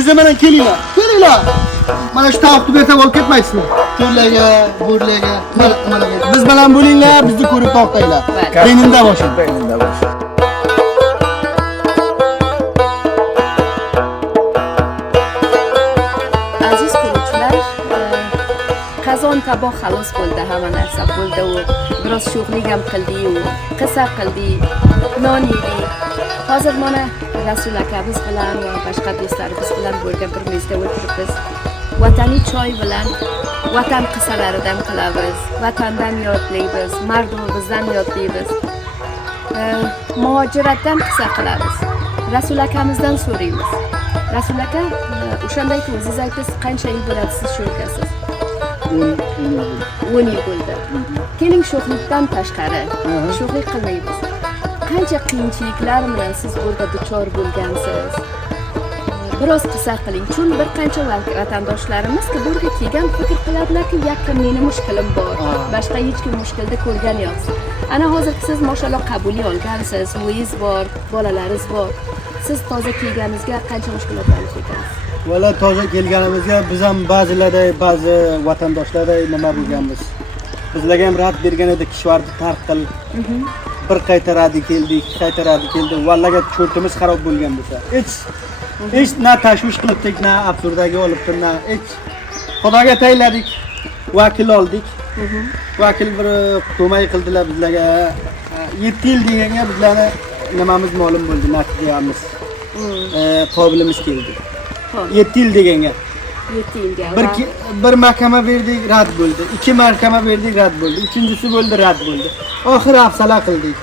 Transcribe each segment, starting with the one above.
Bize bilan kelinglar. Kelinglar. Mana shu tavaqni bersa olib ketmaysizlar. Cho'llarga, bo'rlarga, nimalarga. Biz bilan bo'linglar, bizni ko'rib to'xtanglar. Beynimda boshing. Beynimda boshing. Aziz ko'ruvchilar, qazon kabob xalos bo'ldi, hamma narsa bo'ldi. U biroz sho'xlik ham qildi-yu, qissa qildi, non yedi. Hozir mana Rasul akamiz bilan va boshqa do'stlarimiz bilan bo'lgan bir mezda o'tiribmiz. Vataniy choy bilan vatan qissalaridan qilamiz, vatandan yodlaymiz, mardumimizdan yodlaymiz. Muhojiratdan qissa qilamiz. Rasul akamizdan so'raymiz. Rasul aka, o'shandayki o'zingiz aytdingiz, qancha yil bo'ladi siz sho'rkasiz? 10 yil bo'ldi. Keling sho'xlikdan tashqari, sho'xlik qilmaymiz. Qancha qiyinchiliklar bilan siz burada duchor bo'lgansiz? Biroz qissa qiling. Chunki bir qancha vatandoshlarimiz ki burga kelgan fikr qiladilar-ki, yakka meni mushkilim bor. Boshqa hech kim mushkilda ko'rgan yo'q. Ana hozir siz mashallah qabuli olgansiz, uyiz bor, bolalaringiz bor. Siz toza kelganingizga qancha mushkulotlarni chekasiz? Valla toza kelganimizga biz ham ba'zilarda, ba'zi vatandoshlarda nima bo'lganmiz. Bizlarga ham rad bergan edi, kishvarni tark qil. Bir qaytaradi keldik, qaytaradi keldi. Vallaga cho'rtimiz xarob bo'lgan bo'lsa. Hech na tashvish qilibdik, na absurdaga olibdi, na hech. Xudoga tayladik, vakil oldik. Vakil bir ko'mak qildilar bizlarga. 7 yil deganga bizlarni nimamiz ma'lum bo'ldi, natijamiz. Qobilimiz keldi. 7 yil deganga. 7 yilga. Bir mahkama verdik, rad bo'ldi. 2 mahkama verdik, rad bo'ldi. Uchinchisi bo'ldi, rad bo'ldi. Oxiri afsala qildik.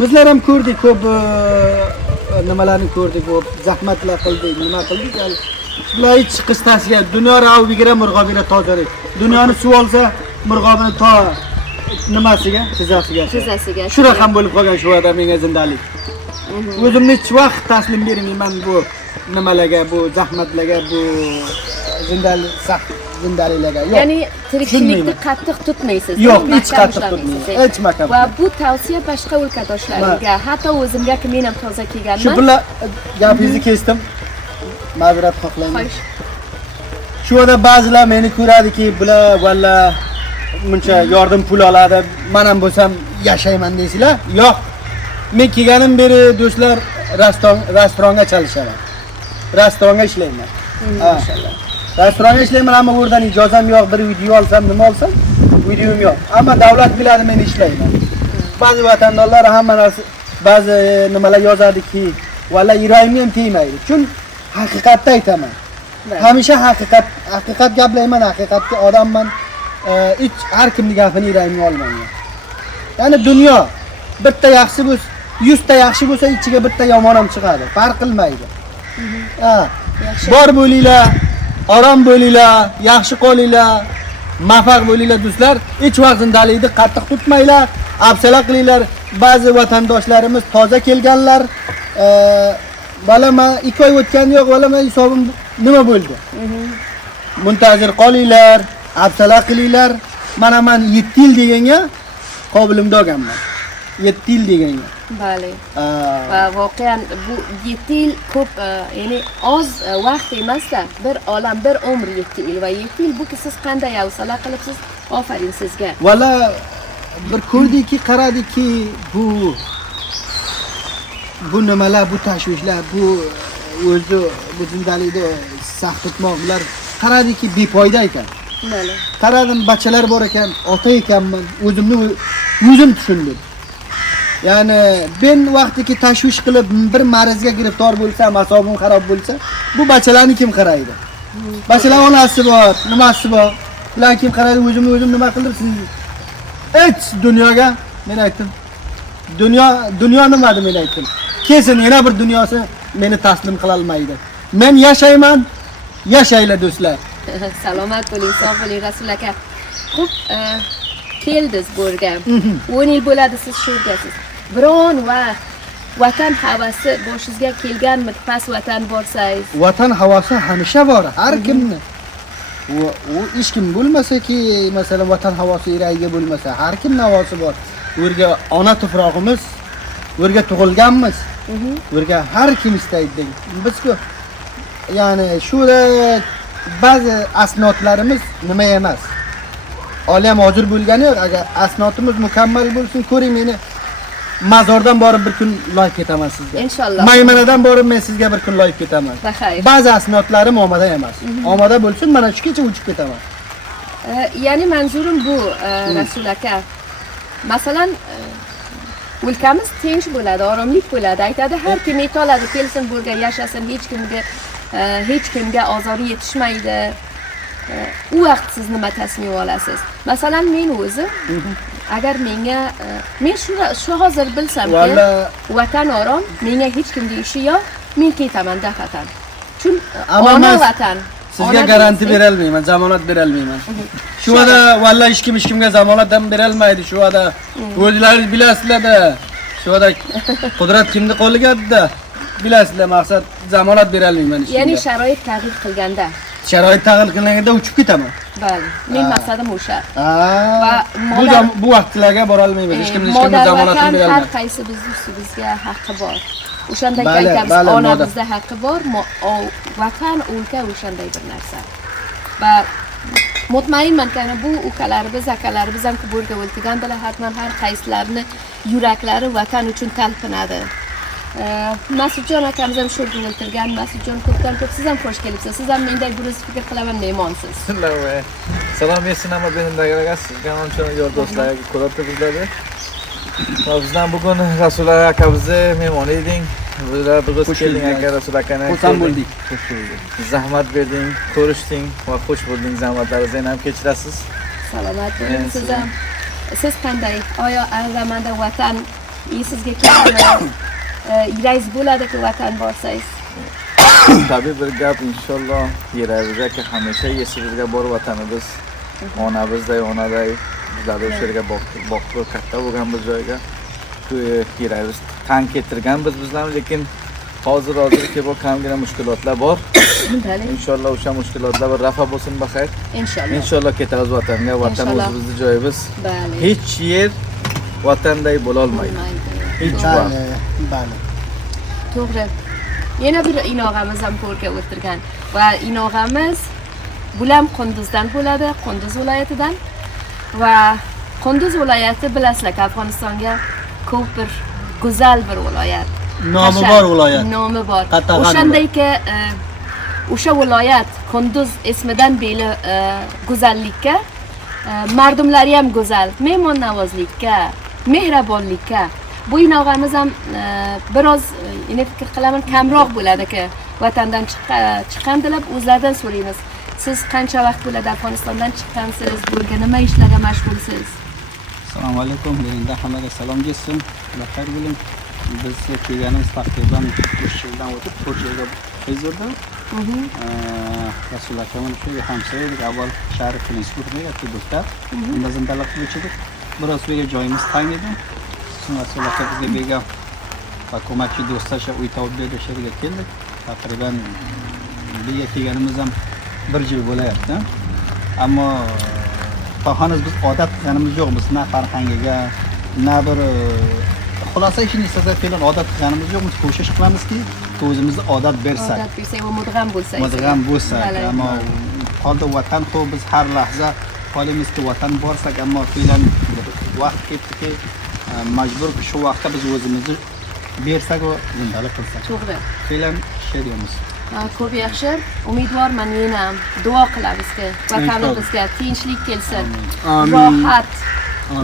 Bizlar ham ko'rdik, ko'p nimalarni ko'rdik, ko'p zahmatlar qildik, nima qildik. Shular hech qistasiga dunyo ravigira murg'obira tozarik. Dunyoni suv olsa, murg'obini to nimasiga, tizzasiga. Shu raqam bo'lib qolgan shu odam menga zindalik. O'zimni hech vaqt taslim bermayman bu nimalarga, bu zahmatlarga, bu zindaliklarga. Yo'q. Ya'ni tirikchilikni qattiq tutmaysiz. Yo'q, hech qattiq tutmaysiz. Hech makam. Va bu tavsiya boshqa o'lkadoshlarimga, hatto o'zimga men ham toza kelganman. Shu bilan gapingizni kesdim. Ma'zurат xohlayman. Shu yerda ba'zilar meni ko'radiki, bular valla buncha yordam pul oladi, men ham bo'lsam yashayman deysizlar. Yo'q. Men kelganim beri do'stlar restoranga chalishaman. Restoranga ishlayman. Maşallah. Restoranga ishlayman, ammo u yerdan ijozam yo'q, bir video olsam, nima olsam, videom yo'q. Ammo davlat biladi men ishlayman. Ba'zi vatandoshlar hamma narsa, ba'zi nimalar yozadiki, valla yuragimga ham tegmaydi. Chunki haqiqatni aytaman. Hamisha haqiqat gaplayman, haqiqatga odamman. Har kimning gapini yuragimga olmayman. Ya'ni dunyo bitta yaxshi bo'lsa, 100 ta yaxshi bo'lsa, ichiga bitta yomon ham chiqadi. Farq qilmaydi. Bor bo'linglar, orom bo'linglar, yaxshi qolinglar, muvaffaq bo'linglar do'stlar. Hech vaqt zindalikni qattiq tutmanglar, afsala qilinglar. Ba'zi vatandoshlarimiz toza kelganlar, valla men 2 oy o'tgani yo'q, valla men hisobim nima bo'ldi? Muntazir qolinglar, afsala qilinglar. Mana men 7 yil deganga qobilimda olganman. 7 yil deganga. Bale. Va voqean bu 7 yil ko'p, ya'ni oz vaqt emas-da, bir olam, bir umr 7 yil va 7 yil bu ki siz qanday hafsala qilibsiz? Ofarin sizga. Valla bir ko'rdiki, qaradiki, bu nimalar, bu tashvishlar, bu o'zi bu zindalikni saqt tutmoq bular qaradiki befoyda ekan. Bale. Qaradim, bachalar bor ekan, ota ekanman, o'zim tushundim. Yani ben vaqtiki tashvish qilib bir marazga giriftor bo'lsam, asobim xarob bo'lsa, bu bachalarni kim qaraydi? Bachalar onasi bor, nimasi bor? Ular kim qaraydi? O'zim nima qildim? Hech dunyoga men aytdim. Dunyo nima deb men aytdim. Kesin yana bir dunyosi meni taslim qila olmaydi. Men yashayman, yashaylar do'stlar. Salomat bo'ling, sog' bo'ling Rasul aka. Xo'p, keldiz bo'rga. 10 yil bo'ladi siz sho'rgasiz. Biron vaqt vatan havasi boshingizga kelganmi? Pas vatan borsangiz. Vatan havasi hamisha bor, har kimni. U hech kim bo'lmasa-ki, masalan, vatan havasi yuragiga bo'lmasa, har kimning havasi bor. O'rga ona tuprog'imiz, o'rga tug'ilganmiz. O'rga har kim istaydi. Biz-ku ya'ni shuda ba'zi asnotlarimiz nima emas. Olim hozir bo'lgani yo'q, agar asnotimiz mukammal bo'lsin, ko'ring meni mazordan borib bir kun live ketaman sizga. Inshaalloh. Maymanadan borib men sizga bir kun live ketaman. Baxayr. Ba'zi asnotlarim omada emas. Omada bo'lsin, mana shu kecha uchib ketaman. Ya'ni manzurim bu Rasul aka. Masalan, o'lkamiz tinch bo'ladi, oromlik bo'ladi. Aytadi, har kim yetoladi, kelsin burga yashasin, hech kimga ozor yetishmaydi. U vaqt siz nima tasmim olasiz? Masalan, men o'zim agar menga men shu hozir bilsamki vatan orom, menga hech kimga ishi yo'q, men ketaman dafatan. Chunki ona vatan. Sizga garanti bera olmayman, zamonat bera olmayman. Shu yerda vallahi hech kimga zamonat ham bera olmaydi. Shu yerda o'zlaringiz bilasizlar-da. Shu yerda qudrat kimning qo'ligada? Bilasizlar, maqsad zamonat bera olmayman hech kimga. Ya'ni sharoit tag'yir qilganda. Sharoit tag'yir qilganda uchib ketaman. Bali. Men maqsadim o'sha. Va bu vaqtlarga bora olmayman. Hech kimga zamonatini bera olmayman. Har qaysi bizga haqqi bor. O'shanday aytamiz, ona bizda haqqi bor, vatan, o'lka o'shanday bir narsa. Va mutmainman ki bu ukalarimiz, akalarimiz ham burga o'tgandilar, hatman har qaysilarini yuraklari vatan uchun talpinadi. Masudjon akamiz ham shu yerga o'tirgan. Masudjon, ko'pdan ko'p siz ham xush kelibsiz. Siz ham menday durust fikr qilaman mehmonsiz. Salom bersin hamma benimdagilarga, sizga ham yo'ldoshlarga ko'rib bizlarni. Bizdan bugun Rasul akamizni mehmon eding. Bizlar durust kelding aka, Rasul akani. Xursand bo'ldik. Zahmat berding, ko'rishding va xush bo'lding. Zahmatlaringizni ham kechirasiz. Salomat bo'ling siz ham. Siz qanday? Oyo zamanda vatan sizga keladi. Yurangiz bo'ladiki vatan borsangiz. Tabii bir gap inshaalloh yuragimizga hamisha esingizga bor vatanimiz. Onamizday, onaday bizlarni o'sha yerga boqib katta bo'lgan biz joyga. Yuragimiz tan ketirgan bizlar, lekin hozir bu kamgina mushkulotlar bor. Inshaalloh o'sha mushkulotlar rafa bo'lsin baxayr. Inshaalloh ketamiz vatanga. Vatan o'zimizning joyimiz. Hech yer vatanday bo'la olmaydi. Bali. To'g'ri. Yana bir inog'amiz ham ko'rga o'tirgan va inog'amiz bulam Qunduzdan bo'ladi, Qunduz viloyatidan va Qunduz viloyati bilasizlar, Afg'onistonga ko'p bir go'zal bir viloyat. Nomi bor viloyat. Nomi bor. O'shandayki o'sha viloyat Qunduz ismidan beli go'zallikka, mardumlari ham go'zal, mehmonnavozlikka, mehribonlikka. Bu inog'amiz ham biroz yana fikr qilaman kamroq bo'ladiki, vatandan chiqqandilar, o'zlaridan so'raymiz. Siz qancha vaqt bo'ladi Afg'onistondan chiqqansiz? Burga nima ishlarga mashg'ulsiz? Assalomu alaykum. Menda hammaga salom bersin. Xayr bo'ling. Biz kelganimiz taqriban 3 yildan o'tib, 4 yilga hozirda. Rasul akamning shu hamsoyalik avval Sharif institutida o'qitdi. Unda zindalik o'chirdik. Biroz bu joyimiz tang edi. Rasul aka bizga bergan va ko'makchi do'stlar uy topib berdi, o'sha yerga keldik. Taqriban birga kelganimiz ham 1 yil bo'layapti. Ammo xohlasangiz biz odat qilganimiz yo'q. Biz na farhangiga, na bir xulosa ishini istasa fe'lan odat qilganimiz yo'q. Biz ko'shish qilamizki, o'zimizga odat bersak. Odat bersak va mudg'am bo'lsak. Mudg'am bo'lsak. Ammo qoldi vatan xo'p biz har lahza xohlaymizki vatan borsak, ammo fe'lan vaqt ketdiki, majbur shu vaqtda biz o'zimizni bersak va zindalik qilsak. To'g'ri. Fe'lan she'rimiz. Ko'p yaxshi. Umidvorman, men ham duo qilamizki, vatanimizga tinchlik kelsin, rohat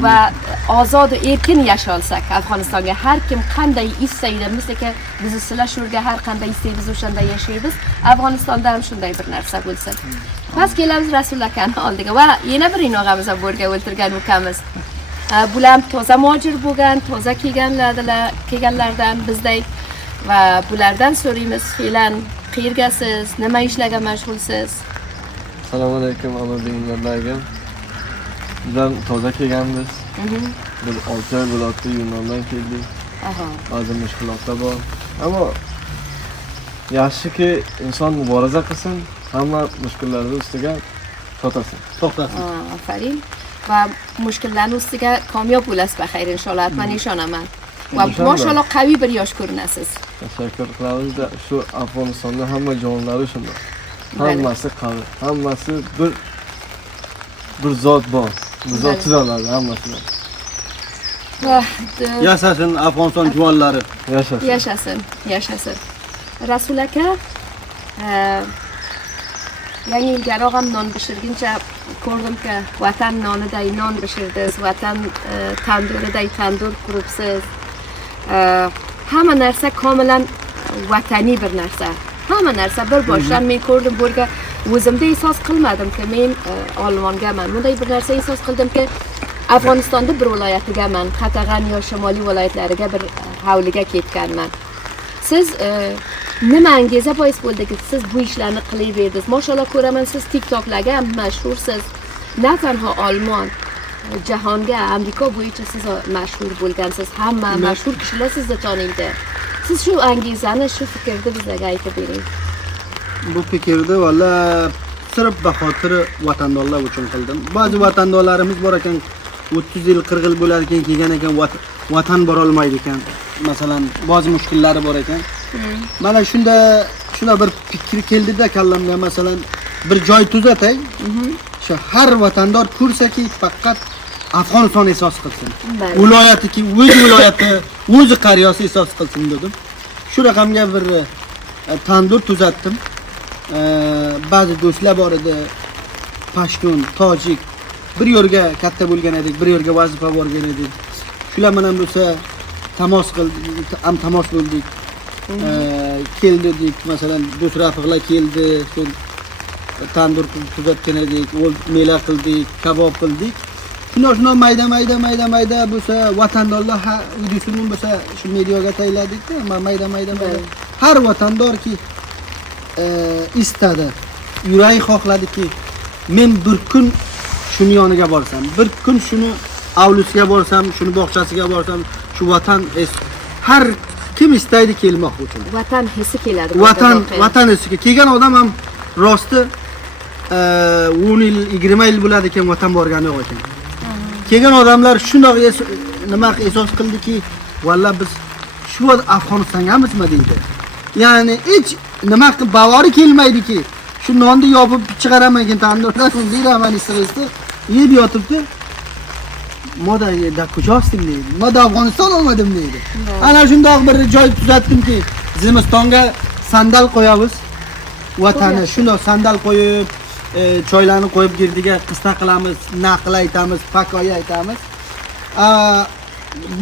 va ozod erkin yasholsak Afg'onistonga. Har kim qanday istaydi, misliki biz sizlar shu yerga har qanday istaymiz o'shanday yashaymiz. Afg'onistonda ham shunday bir narsa bo'lsin. Biz kelamiz Rasul akani oldiga va yana bir inog'amiz ham burga o'tirgan ukamiz. Bular toza muhojir bo'lgan, toza kelganlardan bizday va bulardan so'raymiz, fe'lan qayergasiz, nima ishlarga mashg'ulsiz? Assalomu alaykum omadinglarga. Bizlar toza kelganmiz. Biz 6 oy bo'ldi Yunondan keldik. Ba'zi mushkulotlar bor. Ammo yaxshiki inson muboraza qilsin, hamma mushkullarni ustiga to'tasin. Afarin. Va mushkullarning ustiga kamyob bo'lasiz baxayr inshaalloh. Men ishonaman. Va mashallah qaviy bir yosh ko'rinasiz. Tashakkur qilamizda shu Afg'onistonda hamma jonlari shunday. Hammasi qavi, hammasi bir zot bor. Bir zot tuzaladi hammasidan. Yashasin Afg'oniston juvonlari. Yashasin. Yashasin, yashasin. Rasul aka, yangi ilgari og'am non pishirguncha ko'rdimki, vatan noniday non pishirdingiz, vatan tanduriday tandur quribsiz. Hamma narsa komilan vataniy bir narsa. Hamma narsa bir boshdan men ko'rdim, bu yerga o'zimda ehsos qilmadimki, men olmongaman. Bunday bir narsa ehsos qildimki, Afg'onistonda bir viloyatigaman, Qatag'an yo shimoliy viloyatlariga bir havliga ketganman. Siz nimangiz bois bo'ldiki, siz bu ishlarni qilaverdingiz? Mashallah ko'raman, siz TikToklarga ham mashhursiz. Na tanho olmon, jahonga, Amerika bo'yicha siz mashhur bo'lgansiz. Hamma mashhur kishilar sizni taniydi. Siz shu angizani, shu fikrni bizlarga aytib bering. Bu fikrni valla sirf baxotiri vatandorlar uchun qildim. Ba'zi vatandorlarimiz bor ekan, 30 yil 40 yil bo'lar ekan kelgan ekan, vatan bora olmaydi ekan. Masalan, ba'zi mushkullari bor ekan. Mana shunda bir fikr keldida kallamga, masalan, bir joy tuzatay. Shu har vatandor ko'rsaki faqat Afg'oniston esos qilsin. Viloyatiki, o'z viloyati, o'z qaryosi esos qilsin dedim. Shu raqamga bir tandur tuzatdim. Ba'zi do'stlar bor edi, Pashtun, Tojik, bir yerga katta bo'lgan edik, bir yerga vazifa borgan edik. Shular bilan bo'lsa tamas bo'ldik. Keldik, masalan, do'st rafiqlar keldi, shu tandur tuzatgan edik, mela qildik, kabob qildik. Shuna mayda bo'lsa vatandorlar videosini bo'lsa shu mediaga tayyorladik-da, mayda. Har vatandorki istadi, yuragi xohladiki, men bir kun shuni yoniga borsam, bir kun shuni avlusiga borsam, shuni bog'chasiga borsam, shu vatan har kim istaydi kelmoq uchun. Vatan hissi keladi. Vatan hissi kelgan odam ham rosti 10 yil, 20 yil bo'ladi ekan vatan borgani yo'q ekan. Kelgan odamlar shundoq nima esos qildiki, valla biz shu Afg'onistongamizmi deydi. Ya'ni hech nima bavari kelmaydiki, shu nonni yopib chiqaraman ekan tandurdan deyraman istresda, yeb yotibdi. Moda da kujostim deydi. Moda Afg'oniston olmadim deydi. Ana shundoq bir joy tuzatdimki, Zimistonga sandal qo'yamiz. Vatani shundoq sandal qo'yib, choylarni qo'yib girdiga qista qilamiz, naql aytamiz, pakoya aytamiz.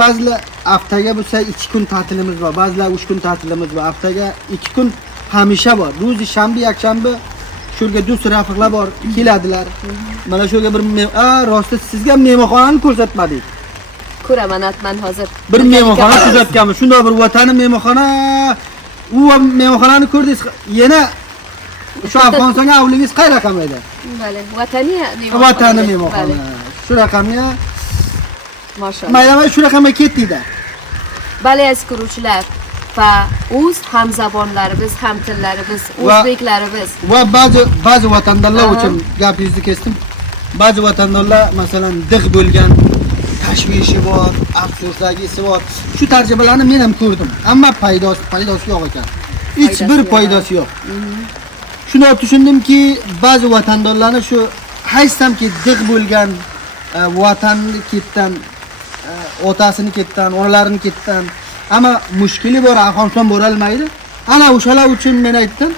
Ba'zilar haftaga bo'lsa 2 kun ta'tilimiz bor, ba'zilar 3 kun ta'tilimiz bor. Haftaga 2 kun hamisha bor. Ro'zi shanba, yakshanba shurga do'st rafiqlar bor, keladilar. Mana shuga bir rosti sizga mehmonxonani ko'rsatmadik. Ko'raman atman hozir. Bir mehmonxona tuzatganmiz. Shunday bir vatani mehmonxona, u mehmonxonani ko'rdingiz. Yana shu Afg'onistonga avlingiz qay raqam edi? Bale, vatani mehmonxona. Shu raqamga mashallah. Mayli, shu raqamga ketdik-da. Bale, aziz ko'ruvchilar, va o'z hamzabonlarimiz, hamtillarimiz, o'zbeklarimiz va ba'zi vatandorlar uchun gapingizni kesdim. Ba'zi vatandorlar masalan dig' bo'lgan, tashvishi bor, afsusdagisi bor. Shu tarjimalarni men ham ko'rdim. Ammo foydasi yo'q ekan. Hech bir foydasi yo'q. Shuni tushundimki, ba'zi vatandorlarni shu haysamki dig' bo'lgan, vatanni ketdan, otasini ketdan, onalarini ketdan, ama mushkili bor, Afg'oniston bora olmaydi. Ana o'shalar uchun men aytdim,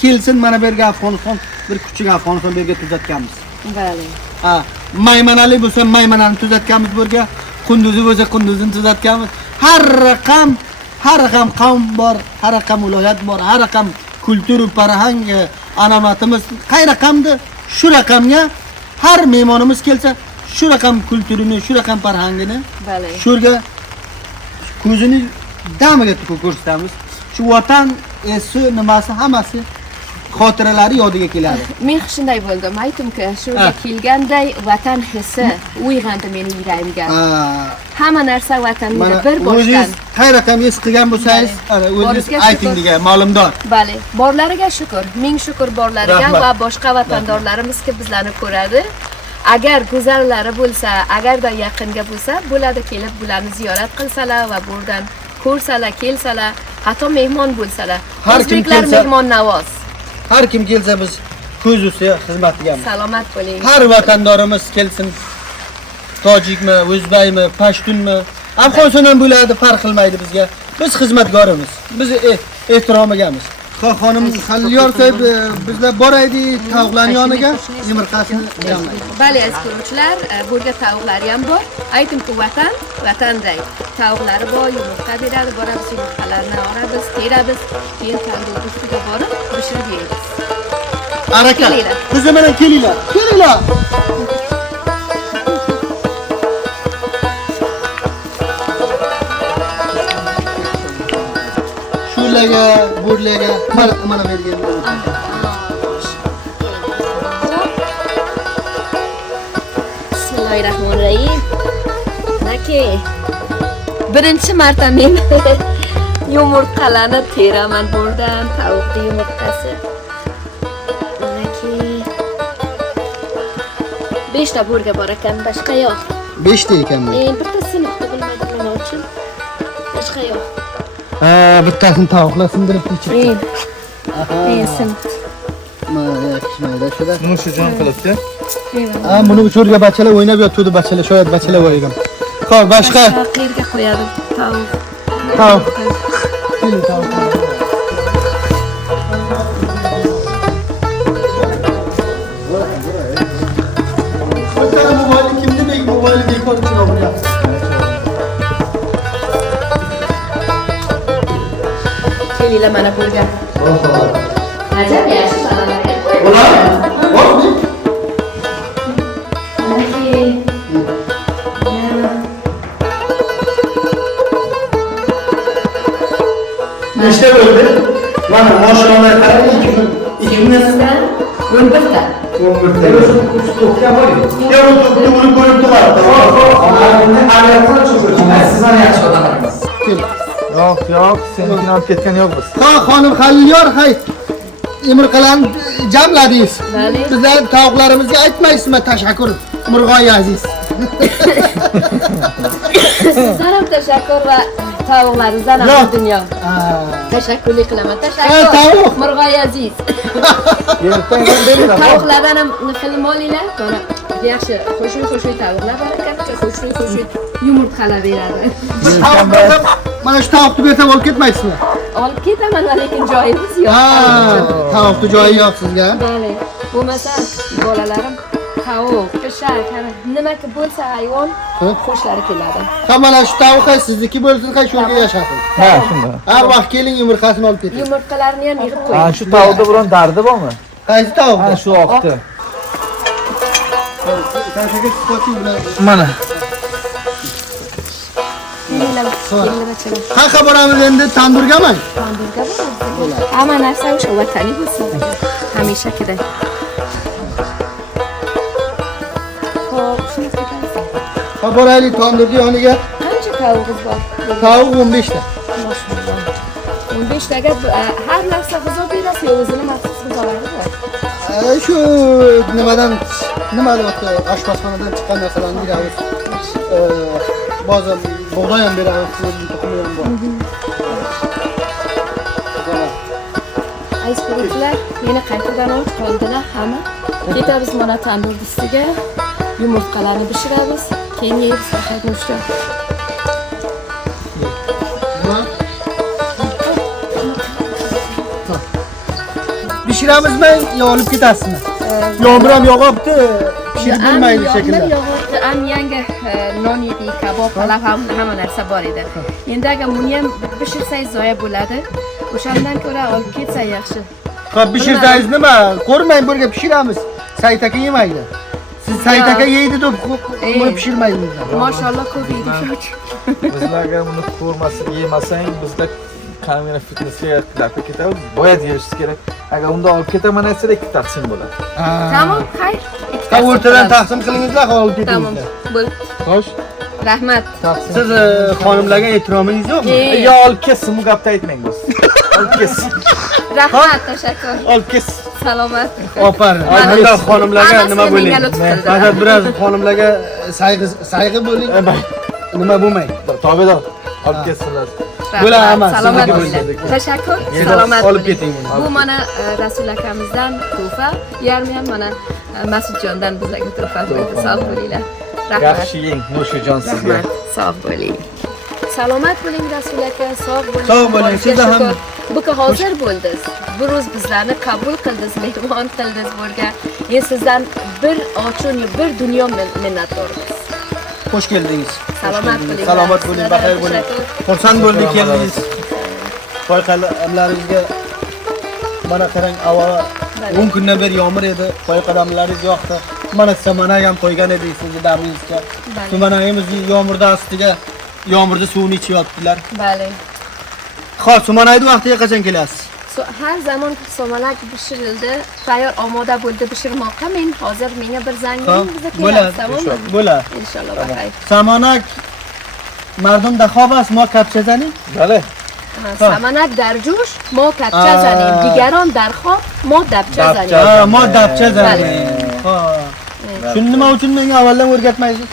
kelsin mana bu yerga Afg'oniston, bir kuchli Afg'oniston bu yerga tuzatganmiz. Bale. Maymanali bo'lsa maymanani tuzatganmiz bu yerga, Qunduzi bo'lsa Qunduzini tuzatganmiz. Har raqam qavm bor, har raqam viloyat bor, har raqam kultur, farhang, an'anatimiz qay raqamda, shu raqamga har mehmonimiz kelsa, shu raqam kulturini, shu raqam farhangini, shurga ko'zini damiga ko'rsatamiz. Shu vatan esi nimasi hammasi xotiralari yodiga keladi. Men shunday bo'ldim, aytimki, shunga kelganday vatan hissi uyg'ondi mening yuragimga. Hamma narsa vatanimga bir boshdan. O'zingiz qay raqam his qilgan bo'lsangiz, o'zingiz ayting degan ma'lumdor. Bale, borlariga shukr, ming shukr borlariga va boshqa vatandorlarimiz ki bizlarni ko'radi. Agar go'zallari bo'lsa, agarda yaqinga bo'lsa, bo'ladi kelib bularni ziyorat qilsalar va buradan ko'rsalar, kelsalar, hatto mehmon bo'lsalar. Har kim O'zbeklar kelsa- mehmon navoz. Har kim kelsa biz ko'z ustiga xizmatigamiz. Salomat bo'ling. Har vatandoshimiz kelsin. Tojikmi, o'zbekmi, pashtunmi, Afg'oniston ham bo'ladi, farq qilmaydi bizga. Biz xizmatkorimiz. Biz ehtiromigamiz. Xonim Xalliyor so'yib bizlar boraydik tovuqlarning yoniga, yumurtasini jamlaydi. Bali aziz ko'ruvchilar, burga tovuqlari ham bor. Aytimki vatanday. Tovuqlari bor, yumurta beradi, boramiz yumurtalarni olamiz, teramiz, keyin tandir ustiga borib pishirib yeymiz. Araka. Kelinglar. Biz bilan kelinglar. Kelinglar. Shulaga, burlaga, mana bergan. Bismillahirrohmanirrohim. Naki. Birinchi marta men yumurtalarni teraman buradan, tovuqning yumurtasi. Naki. 5 ta burga bor ekan, boshqa yo'q. 5 ta ekanmi? Bittasini bilmaydi men uchun. Boshqa yo'q. Bittasini tovuqlar sindirib ichib. Sin. Yakishmaydi shuda. Buni shu jon qilibdi. Buni uchurga bachalar o'ynab yotdi, bachalar, shoyat bachalar bor ekan. Xo'p, boshqa Qayerga qo'yadi tovuq? tovuq. Keling, tovuq. Mobayli kimni bek mobayli bekor uchun olyapti. Kelinglar mana burga. Ajab yaxshi sanalarga. Ular? Bormi? Nechta bo'ldi? Mana mashinalar qarang, 2000 11 ta. 11 ta. To'xta bo'ling. Ya bu to'xta bo'lib ko'rib turadi. Sizlar yaxshi odamlarsiz. Yo'q, senikini olib ketgan yo'q biz. Xonim Xalliyor, hay. Yumurtalarni jamladingiz. Bali. Bizlar tovuqlarimizga aytmaysizmi tashakkur, Murg'oy aziz. Sizlar ham tashakkur va tovuqlaringizdan Yo'q. ham dunyo. Tashakkurlik qilaman. Tashakkur. tovuq. Murg'oy aziz. Ertaga beringlar. Tovuqlardan ham film olinglar. Mana yaxshi xo'shoy tovuqlar bor ekan. Xo'shoy yumurtalar beradi. Mana shu tovuqni bersam olib ketmaysizmi? Olib ketaman, lekin joyimiz yo'q. Tovuqni joyi yo'q sizga. Bali. Bo'lmasa bolalarim tovuq, pishak, nimaki bo'lsa hayvon xushlari keladi. Mana shu tovuq sizniki bo'lsin, shu yerga yashasin. Ha, shunda. Har vaqt keling yumurtasini olib keting. Yumurtalarni ham yig'ib Ha, qo'ying. shu tovuqda biron dardi bormi? Qaysi tovuq? Ha, shu oqdi. Mana. Kelinglar, bachalar. Qayerga boramiz endi? Tandurgami? Tandurga boramiz. Hamma narsa o'sha vataniy bo'lsin. Hamisha kerak. Xo'p, shuni qilamiz. Ha, boraylik tandurni yoniga. Qancha tovuqingiz bor? Tovuq 15 ta. Maşallah. 15 taga har narsa hisob berasiz, o'zini maxsus hisoblaydi. Shu nima deyapti? Oshpazxonadan chiqqan narsalarni beramiz. Ba'zan bug'doy ham beramiz, tuxumi ham bor. Aziz ko'ruvchilar, meni qaytadan olib qoldilar hamma. Ketamiz mana tandur ustiga, yumurtalarni pishiramiz, keyin yeymiz qaytmoqchi. Pishiramizmi yo olib ketasizmi? Yomg'ir ham yog'ibdi, pishirib bo'lmaydi shekilli. Am yangi non yedik, kabob, palav hamma narsa bor edi. Endi agar buni ham pishirsangiz zoya bo'ladi. O'shandan ko'ra olib ketsa yaxshi. Xo'p, pishirsangiz nima? Ko'rmang, birga pishiramiz. Sayt aka yemaydi. Siz Sayt aka yeydi deb buni pishirmaymiz. Mashallah ko'p yedik. Bizlarga buni ko'rmaslik yemasang, bizda kamera fitnessga qilib ketamiz. Boyat yeyishimiz kerak. Agar unda olib ketaman aytsa, ikki taqsim bo'ladi. Tamam, xayr. O'rtadan taqsim qilingizlar, olib Tamam, ketingizlar. bo'l. Xo'sh. Rahmat. Siz xonimlarga ehtiromingiz yo'qmi? Yo, olib ketsin, bu gapni aytmang do'st. Olib ketsin. Rahmat, tashakkur. Olib ketsin. Salomat. Ofarin. Albatta xonimlarga Hammasi nima bo'ling? menga lutf qildi. Faqat biroz xonimlarga sayg'i bo'ling. Nima bo'lmang. Tobedor, olib ketsinlar. Bular emas, Salomat sizniki bo'linglar. Tashakkur. Salomat olib bo'ling. keting buni. Bu mana Rasul akamizdan tuhfa, yarmi ham mana Masudjondan bizlarga tuhfa bo'ldi. Sog' bo'linglar. Rahmat. Yaxshi yeng, no'shajon sizga. Rahmat. Sog' bo'ling. Salomat bo'ling Rasul aka, sog' bo'ling. Sog' bo'ling. Sizlar ham bu ki hozir bo'ldingiz. Bir o'z bizlarni qabul qildingiz, mehmon qildingiz bo'lgan. Sizdan bir ochun, bir dunyo minnatdormiz. Xush keldingiz. Salomat bo'ling. Salomat bo'ling, baxayr bo'ling. Xursand bo'ldik keldingiz. Qo'yqadamlaringizga mana qarang, avval 10 kundan beri yomg'ir edi. Qo'yqadamlaringiz yo'qdi. Mana samanay ham qo'ygan edik sizni damingizga. Sumanayimiz yomg'irda ostiga yomg'irda suvni ichyaptilar. Bale. Xo'p, sumanayni vaqtiga qachon kelasiz? Her zaman somalak pişirildi. Tayyor omoda bo'ldi pishirmoqqa. Men hozir menga bir zang bering, biza kelamiz, tamommi? Bo'ladi. Inshaalloh baxayr. Samanak mardum daxobas mo kapchazani? Bale. Samanak dar jo'sh, mo kapcha zanim. Digaron dar xob, mo dabcha zanim. Ha, mo dabcha zanim. Ha. Shuni nima uchun menga avvaldan o'rgatmaysiz?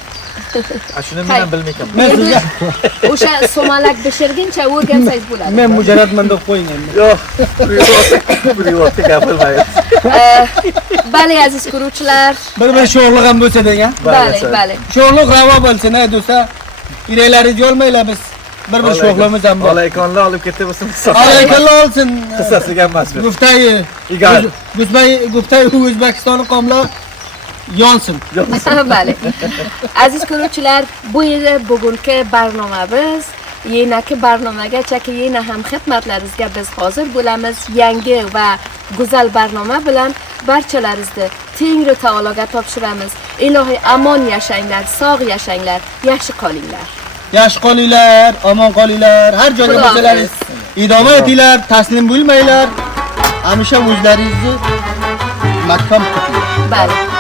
Shuni men ham bilmayman. Men sizga O'sha somalak pishirguncha o'rgansangiz bo'ladi. men mujarradman deb qo'ying endi. Yo'q, bu yo'qda gapirmaymiz. Bale aziz ko'ruvchilar. Bir sho'rliq ham bo'lsa deng, ha? Bale. Sho'rliq ravo bo'lsin, ha, do'stlar. Yuraklaringizni olmaylar biz. Bir sho'xlamiz ham bor. Olaykonlar olib ketdi bo'lsin. Alaykallah olsin. Qissasiga emas bu. Guftayi. Igal. Guftayi O'zbekistonning qomlar yonsin. Bale. Aziz ko'ruvchilar, bu edi bugungi barnomamiz. Yenaki barnomagacha yana ham xizmatlaringizga biz hozir bo'lamiz. Yangi va go'zal barnoma bilan barchalaringizni Tengri taologa topshiramiz. Ilohiy amon yashanglar, sog' yashanglar, yaxshi qolinglar. Yaxshi qolinglar, omon qolinglar. Har joyga Xudo bo'lsalaringiz idoma etinglar, taslim bo'lmanglar. Hamisha o'zlaringizni mahkam tuting. Bale.